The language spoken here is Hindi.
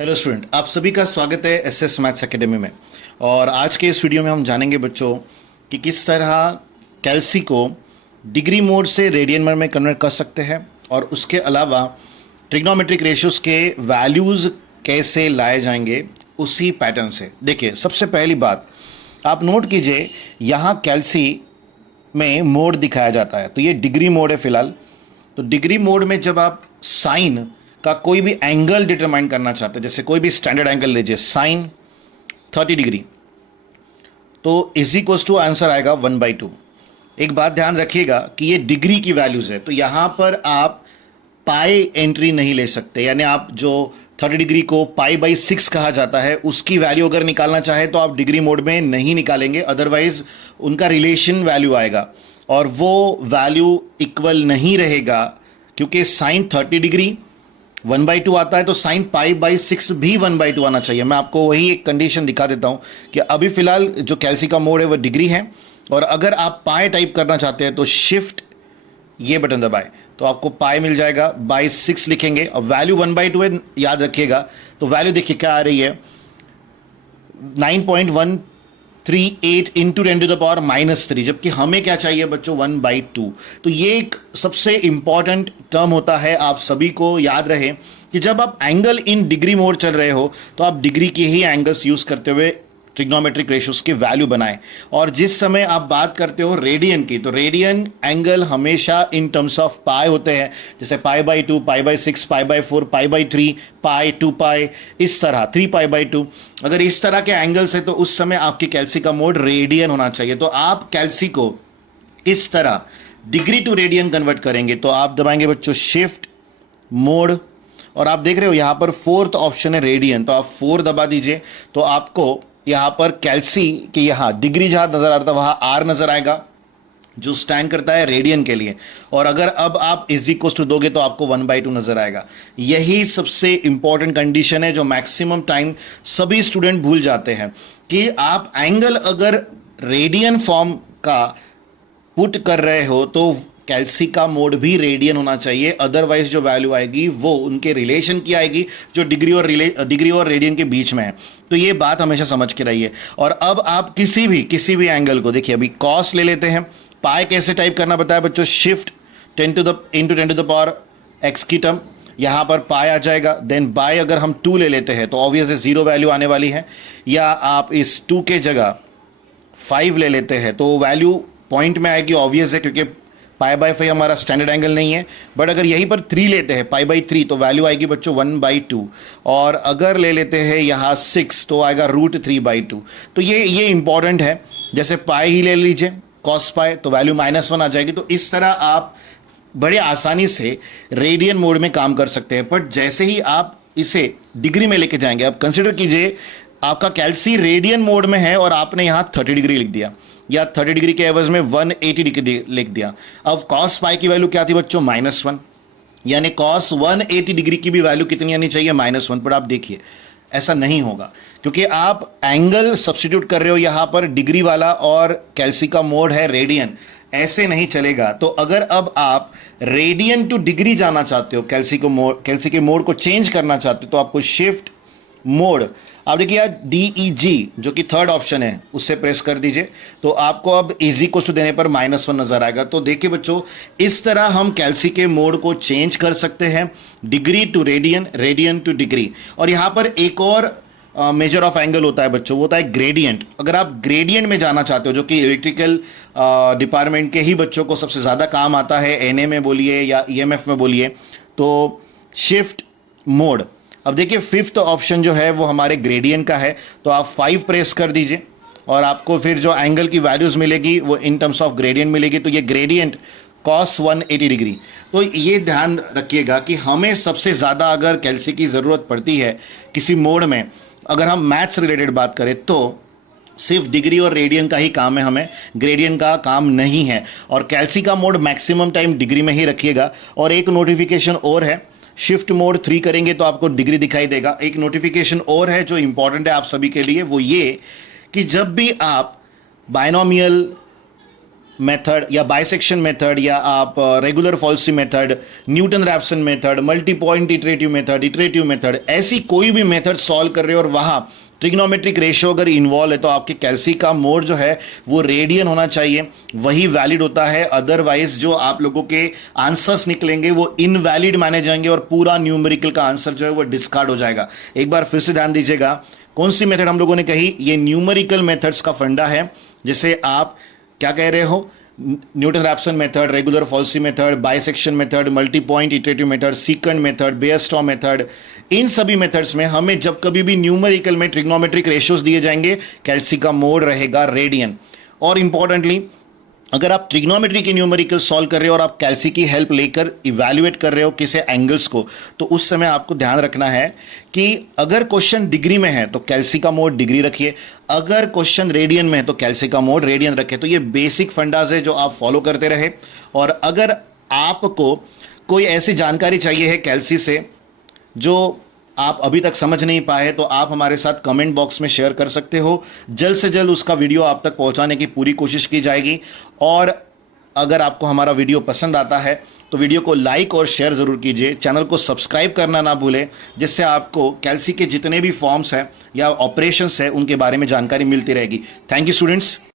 हेलो स्टूडेंट, आप सभी का स्वागत है एसएस मैथ्स एकेडमी में। और आज के इस वीडियो में हम जानेंगे बच्चों कि किस तरह कैल्सी को डिग्री मोड से रेडियन मोड में कन्वर्ट कर सकते हैं और उसके अलावा ट्रिग्नोमेट्रिक रेशियोज के वैल्यूज़ कैसे लाए जाएंगे उसी पैटर्न से। देखिए, सबसे पहली बात आप नोट कीजिए, यहाँ कैल्सी में मोड दिखाया जाता है, तो ये डिग्री मोड है फिलहाल। तो डिग्री मोड में जब आप साइन का कोई भी एंगल डिटरमाइन करना चाहते हैं, जैसे कोई भी स्टैंडर्ड एंगल लीजिए साइन 30 डिग्री, तो इज इक्वल्स टू आंसर आएगा 1/2। एक बात ध्यान रखिएगा कि ये डिग्री की वैल्यूज है, तो यहां पर आप पाई एंट्री नहीं ले सकते, यानी आप जो 30 डिग्री को π/6 कहा जाता है उसकी वैल्यू अगर निकालना चाहे तो आप डिग्री मोड में नहीं निकालेंगे, अदरवाइज उनका रिलेशन वैल्यू आएगा और वो वैल्यू इक्वल नहीं रहेगा, क्योंकि साइन 30 डिग्री 1/2 आता है तो साइन π/6 भी 1/2 आना चाहिए। मैं आपको वही एक कंडीशन दिखा देता हूं कि अभी फिलहाल जो कैल्सी का मोड है वो डिग्री है, और अगर आप पाई टाइप करना चाहते हैं तो शिफ्ट ये बटन दबाए तो आपको पाई मिल जाएगा, /6 लिखेंगे और वैल्यू 1/2 है, याद रखिएगा। तो वैल्यू देखिए क्या आ रही है, 9.138 इंटू 10⁻³ जबकि हमें क्या चाहिए बच्चों 1/2। तो ये एक सबसे इंपॉर्टेंट टर्म होता है, आप सभी को याद रहे कि जब आप एंगल इन डिग्री मोड चल रहे हो तो आप डिग्री के ही एंगल्स यूज करते हुए ट्रिग्नोमेट्रिक रेशियोज की वैल्यू बनाएं। और जिस समय आप बात करते हो रेडियन की, तो रेडियन एंगल हमेशा इन टर्म्स ऑफ पाई होते हैं, जैसे π/2, π/6, π/4, π/3, पाई 2π, इस तरह 3π/2। अगर इस तरह के एंगल्स है तो उस समय आपकी कैल्सी का मोड रेडियन होना चाहिए। तो आप कैल्सी को इस तरह डिग्री टू रेडियन कन्वर्ट करेंगे तो आप दबाएंगे बच्चों शिफ्ट मोड, और आप देख रहे हो यहां पर फोर्थ ऑप्शन है रेडियन, तो आप 4 दबा दीजिए तो आपको यहां पर कैल्सी के यहां डिग्री जहां नजर आ रहा था वहां आर नजर आएगा जो स्टैंड करता है रेडियन के लिए, और अगर अब आप इज इक्वल टू दोगे तो आपको 1/2 नजर आएगा। यही सबसे इंपॉर्टेंट कंडीशन है जो मैक्सिमम टाइम सभी स्टूडेंट भूल जाते हैं कि आप एंगल अगर रेडियन फॉर्म का पुट कर रहे हो तो कैल्सी का मोड भी रेडियन होना चाहिए, अदरवाइज जो वैल्यू आएगी वो उनके रिलेशन की आएगी जो डिग्री और रेडियन के बीच में है। तो ये बात हमेशा समझ के रहिए। और अब आप किसी भी एंगल को देखिए, अभी कॉस ले लेते हैं, पाई कैसे टाइप करना बताया बच्चों, शिफ्ट 10 इंटू 10⁻x की टर्म, यहां पर पाई आ जाएगा, देन बाय अगर हम 2 ले लेते हैं तो ऑब्वियस है 0 वैल्यू आने वाली है, या आप इस 2 के जगह 5 ले लेते हैं तो वैल्यू पॉइंट में आएगी, ऑब्वियस है क्योंकि π/5 हमारा स्टैंडर्ड एंगल नहीं है। बट अगर यहीं पर 3 लेते हैं π/3 तो वैल्यू आएगी बच्चों 1/2, और अगर ले लेते हैं यहाँ 6 तो आएगा √3/2। तो ये इंपॉर्टेंट है, जैसे पाई ही ले लीजिए cos पाई तो वैल्यू -1 आ जाएगी। तो इस तरह आप बड़े आसानी से रेडियन मोड में काम कर सकते हैं। बट जैसे ही आप इसे डिग्री में लेके जाएंगे, आप कंसिडर कीजिए आपका कैल्सी रेडियन मोड में है और आपने यहाँ 30 डिग्री लिख दिया या 30 डिग्री के एवज में 180 डिग्री लिख दिया। अब cos पाई की वैल्यू क्या थी बच्चों, -1, यानी cos 180 डिग्री की भी वैल्यू कितनी आनी चाहिए, -1। पर आप देखिए ऐसा नहीं होगा क्योंकि आप एंगल सब्स्टिट्यूट कर रहे हो यहां पर डिग्री वाला और कैल्सी का मोड है रेडियन, ऐसे नहीं चलेगा। तो अगर अब आप रेडियन टू डिग्री जाना चाहते हो, कैल्सी के मोड को चेंज करना चाहते हो तो आपको शिफ्ट मोड, आप देखिए DEG जो कि थर्ड ऑप्शन है उससे प्रेस कर दीजिए तो आपको अब इज इक्वल टू देने पर -1 नजर आएगा। तो देखिए बच्चों, इस तरह हम कैल्सी के मोड को चेंज कर सकते हैं, degree to radian, radian to degree. और यहां पर एक और मेजर ऑफ एंगल होता है बच्चों, वो होता है ग्रेडियंट। अगर आप ग्रेडियंट में जाना चाहते हो, जो कि इलेक्ट्रिकल डिपार्टमेंट के ही बच्चों को सबसे ज़्यादा काम आता है, NA में बोलिए या EMF में बोलिए, तो शिफ्ट मोड। अब देखिए फिफ्थ ऑप्शन जो है वो हमारे ग्रेडियंट का है, तो आप 5 प्रेस कर दीजिए और आपको फिर जो एंगल की वैल्यूज मिलेगी वो इन टर्म्स ऑफ ग्रेडियंट मिलेगी। तो ये ग्रेडियंट cos 180 डिग्री। तो ये ध्यान रखिएगा कि हमें सबसे ज़्यादा अगर कैल्सी की ज़रूरत पड़ती है किसी मोड में, अगर हम मैथ्स रिलेटेड बात करें तो सिर्फ डिग्री और रेडियन का ही काम है, हमें ग्रेडियंट का काम नहीं है। और कैल्सी का मोड मैक्सिमम टाइम डिग्री में ही रखिएगा। और एक नोटिफिकेशन और है, शिफ्ट मोड 3 करेंगे तो आपको डिग्री दिखाई देगा। एक नोटिफिकेशन और है जो इंपॉर्टेंट है आप सभी के लिए, वो ये कि जब भी आप बायनोमियल मेथड या बाइसेक्शन मेथड या आप regular falsi method, Newton Raphson method, multi point iterative method, ऐसी कोई भी मेथड सॉल्व कर रहे हो और वहां ट्रिग्नोमेट्रिक रेशियो अगर इन्वॉल्व है तो आपके कैल्सी का मोड जो है वो रेडियन होना चाहिए, वही वैलिड होता है। अदरवाइज जो आप लोगों के आंसर्स निकलेंगे वो इनवैलिड माने जाएंगे और पूरा न्यूमेरिकल का आंसर जो है वो डिस्कार्ड हो जाएगा। एक बार फिर से ध्यान दीजिएगा, कौन सी मेथड हम लोगों ने कही, ये न्यूमेरिकल मेथड्स का फंडा है, जिसे आप क्या कह रहे हो, Newton Raphson method, regular falsi method, bisection method, multi point iterative method, secant method, Bairstow method. इन सभी मेथड्स में हमें जब कभी भी न्यूमेरिकल में ट्रिग्नोमेट्रिक रेशियोज दिए जाएंगे, कैल्सी का मोड रहेगा रेडियन। और इंपॉर्टेंटली अगर आप ट्रिग्नोमेट्री के न्यूमेरिकल सॉल्व कर रहे हो और आप कैल्सी की हेल्प लेकर इवैल्यूएट कर रहे हो किसी एंगल्स को, तो उस समय आपको ध्यान रखना है कि अगर क्वेश्चन डिग्री में है तो कैल्सी का मोड डिग्री रखिए, अगर क्वेश्चन रेडियन में है तो कैल्सी का मोड रेडियन रखिए। तो ये बेसिक फंडाज है जो आप फॉलो करते रहे। और अगर आपको कोई ऐसी जानकारी चाहिए है कैल्सी से जो आप अभी तक समझ नहीं पाए, तो आप हमारे साथ कमेंट बॉक्स में शेयर कर सकते हो। जल्द से जल्द उसका वीडियो आप तक पहुंचाने की पूरी कोशिश की जाएगी। और अगर आपको हमारा वीडियो पसंद आता है तो वीडियो को लाइक और शेयर ज़रूर कीजिए, चैनल को सब्सक्राइब करना ना भूलें, जिससे आपको कैल्सी के जितने भी फॉर्म्स हैं या ऑपरेशंस हैं उनके बारे में जानकारी मिलती रहेगी। Thank you students.